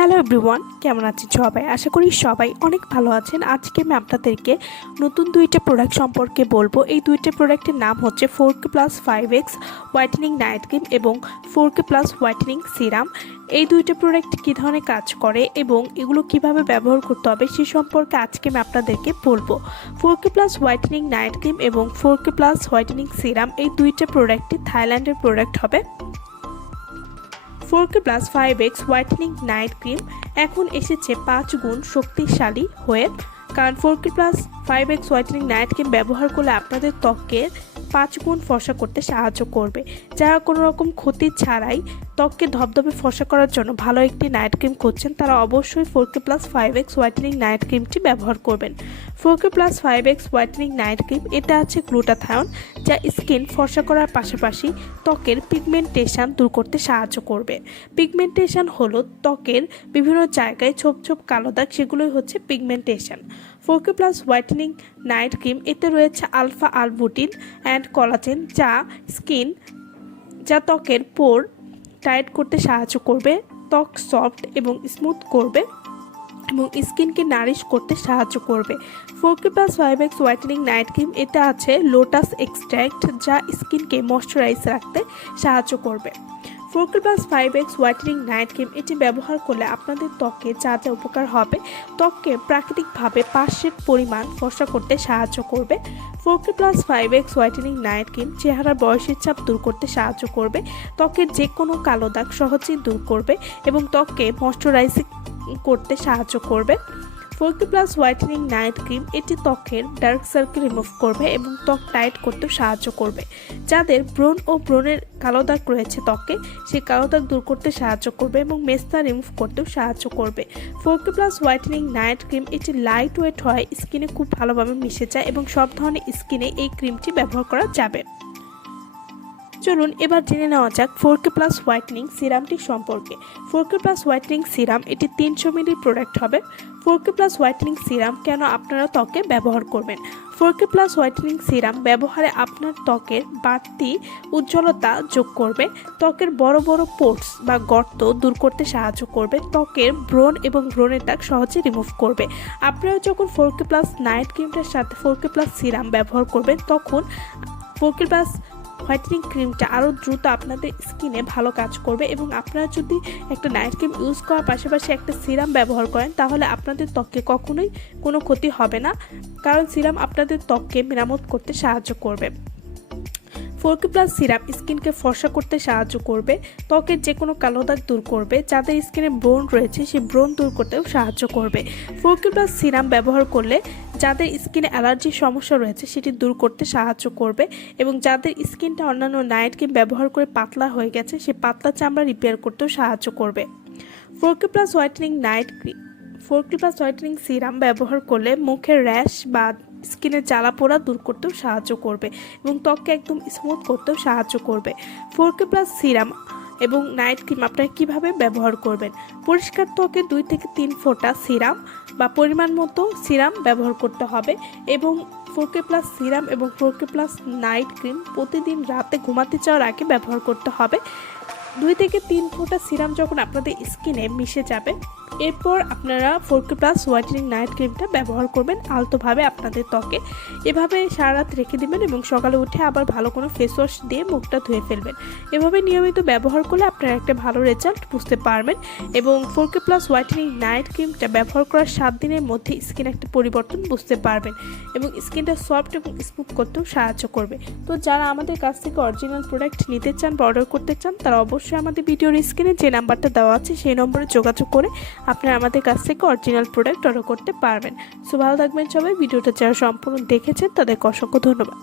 Hello everyone, কেমন আছেন সবাই? আশা করি সবাই অনেক ভালো আছেন। আজকে আমি আপনাদেরকে নতুন দুইটা প্রোডাক্ট সম্পর্কে বলবো। এই দুইটা প্রোডাক্টের নাম হচ্ছে 4K+5X হোয়াইটেনিং নাইট ক্রিম এবং 4K+ হোয়াইটেনিং সিরাম। এই দুইটা প্রোডাক্ট কী ধরনের কাজ করে এবং এগুলো কিভাবে ব্যবহার করতে হবে সে সম্পর্কে আজকে আমি আপনাদেরকে বলবো। 4K+ হোয়াইটেনিং নাইট ক্রিম এবং 4K+ হোয়াইটেনিং সিরাম এই দুইটা প্রোডাক্টই থাইল্যান্ডের প্রোডাক্ট হবে। 4K+5X হোয়াইটেনিং নাইট ক্রিম এখন এসেছে 5 গুণ শক্তিশালী হয়ে, কারণ 4K+5X হোয়াইটেনিং নাইট ক্রিম ব্যবহার করলে আপনাদের ত্বককে 5 গুণ ফর্সা করতে সাহায্য করবে। যারা কোনো রকম ক্ষতি ছাড়াই ত্বককে ধবধবে ফর্সা করার জন্য ভালো একটি নাইট ক্রিম খুঁজছেন, তারা অবশ্যই 4K+5X হোয়াইটেনিং নাইট ক্রিমটি ব্যবহার করবেন। 4K+5X হোয়াইটেনিং নাইট ক্রিম এটা আছে গ্লুটাথায়ন, যা স্কিন ফর্সা করার পাশাপাশি ত্বকের পিগমেন্টেশন দূর করতে সাহায্য করবে। পিগমেন্টেশন হলো ত্বকের বিভিন্ন জায়গায় ছোপ ছোপ কালো দাগ, সেগুলোই হচ্ছে pigmentation. 4K+ whitening night cream এতে রয়েছে আলফা আলবুটিন অ্যান্ড কোলাজেন, যা ত্বকের পোর টাইট করতে সাহায্য করবে, ত্বক সফট এবং স্মুথ করবে এবং স্কিনকে নারিশ করতে সাহায্য করবে। 4K+5X হোয়াইটেনিং নাইট ক্রিম এতে আছে লোটাস এক্সট্র্যাক্ট, যা স্কিনকে ময়শ্চারাইজ রাখতে সাহায্য করবে। 4K+5X হোয়াইটেনিং নাইট ক্রিম এটি ব্যবহার করলে আপনাদের ত্বকে যা যা উপকার হবে, ত্বককে প্রাকৃতিকভাবে 5 পরিমাণ ফর্সা করতে সাহায্য করবে। 4K+5X হোয়াইটেনিং নাইট ক্রিম চেহারার বয়সের ছাপ দূর করতে সাহায্য করবে, ত্বকের যে কোনো কালো দাগ সহজেই দূর করবে এবং ত্বককে ময়শ্চারাইজিং করতে সাহায্য করবে। 4K+ হোয়াইটেনিং নাইট ক্রিম এটি ত্বকের ডার্ক সার্কেল রিমুভ করবে এবং ত্বক টাইট করতেও সাহায্য করবে। যাদের ব্রণ ও ব্রণের কালো দাগ রয়েছে ত্বকে, সেই কালো দাগ দূর করতে সাহায্য করবে এবং মেস্তা রিমুভ করতেও সাহায্য করবে। 4K+ হোয়াইটেনিং নাইট ক্রিম এটি লাইট ওয়েট হয়, স্কিনে খুব ভালোভাবে মিশে যায় এবং সব ধরনের স্কিনে এই ক্রিমটি ব্যবহার করা যাবে। চলুন এবার জেনে নেওয়া যাক 4K+ হোয়াইটেনিং সিরামটি সম্পর্কে। 4K+ হোয়াইটেনিং সিরাম এটি 300 মিলি প্রোডাক্ট হবে। 4K+ হোয়াইটেনিং সিরাম কেন আপনারা ত্বকে ব্যবহার করবেন? 4K+ হোয়াইটেনিং সিরাম ব্যবহারে আপনার ত্বকের বাড়তি উজ্জ্বলতা যোগ করবে, ত্বকের বড় বড় পোর্স বা গর্ত দূর করতে সাহায্য করবে, ত্বকের ব্রণ এবং ব্রণের দাগ সহজে রিমুভ করবে। আপনারা যখন 4K+ নাইট ক্রিমটার সাথে 4K+ সিরাম ব্যবহার করবেন, তখন 4K+ হোয়াইটেনিং ক্রিমটা আরও দ্রুত আপনাদের স্কিনে ভালো কাজ করবে এবং আপনারা যদি একটা নাইট ক্রিম ইউজ করার পাশাপাশি একটা সিরাম ব্যবহার করেন, তাহলে আপনাদের ত্বকে কখনোই কোনো ক্ষতি হবে না, কারণ সিরাম আপনাদের ত্বককে মেরামত করতে সাহায্য করবে। 4K+ সিরাম স্কিনকে ফর্সা করতে সাহায্য করবে, ত্বকের যে কোনো কালো দাগ দূর করবে, যাদের স্কিনে ব্রণ রয়েছে সেই ব্রণ দূর করতেও সাহায্য করবে। 4K+ সিরাম ব্যবহার করলে যাদের স্কিনে অ্যালার্জির সমস্যা রয়েছে সেটি দূর করতে সাহায্য করবে এবং যাদের স্কিনটা অন্যান্য নাইট ক্রিম ব্যবহার করে পাতলা হয়ে গেছে, সেই পাতলা চামড়া রিপেয়ার করতেও সাহায্য করবে। 4K+ whitening night cream 4K+ whitening serum ব্যবহার করলে মুখের র্যাশ বা স্কিনের জ্বালা পোড়া দূর করতেও সাহায্য করবে এবং ত্বককে একদম স্মুথ করতেও সাহায্য করবে। 4K+ সিরাম এবং নাইট ক্রিম আপনারা কীভাবে ব্যবহার করবেন? পরিষ্কার ত্বকে 2 থেকে 3 ফোঁটা সিরাম বা পরিমাণ মতো সিরাম ব্যবহার করতে হবে এবং 4K+ সিরাম এবং 4K+ নাইট ক্রিম প্রতিদিন রাতে ঘুমাতে যাওয়ার আগে ব্যবহার করতে হবে। 2 থেকে 3 ফোঁটা সিরাম যখন আপনাদের স্কিনে মিশে যাবে, এরপর আপনারা 4K+ হোয়াইটেনিং নাইট ক্রিমটা ব্যবহার করবেন আলতোভাবে আপনাদের ত্বকে। এভাবে সারা রাত রেখে দিবেন এবং সকালে উঠে আবার ভালো কোনো ফেস ওয়াশ দিয়ে মুখটা ধুয়ে ফেলবেন। এভাবে নিয়মিত ব্যবহার করলে আপনারা একটা ভালো রেজাল্ট বুঝতে পারবেন এবং 4K+ হোয়াইটেনিং নাইট ক্রিমটা ব্যবহার করার 7 দিনের মধ্যে স্কিনে একটা পরিবর্তন বুঝতে পারবেন এবং স্কিনটা সফট এবং স্মুথ করতেও সাহায্য করবে। তো যারা আমাদের কাছ থেকে অরিজিনাল প্রোডাক্ট নিতে চান বা অর্ডার করতে চান, তারা অবশ্যই আমাদের ভিডিওর স্ক্রিনে যে নাম্বারটা দেওয়া আছে সেই নম্বরে যোগাযোগ করে আপনারা আমাদের কাছ থেকে অরিজিনাল প্রোডাক্ট অর্ডার করতে পারবেন। সো ভালো থাকবেন সবাই। ভিডিওটা যারা সম্পূর্ণ দেখেছেন তাদেরকে অসংখ্য ধন্যবাদ।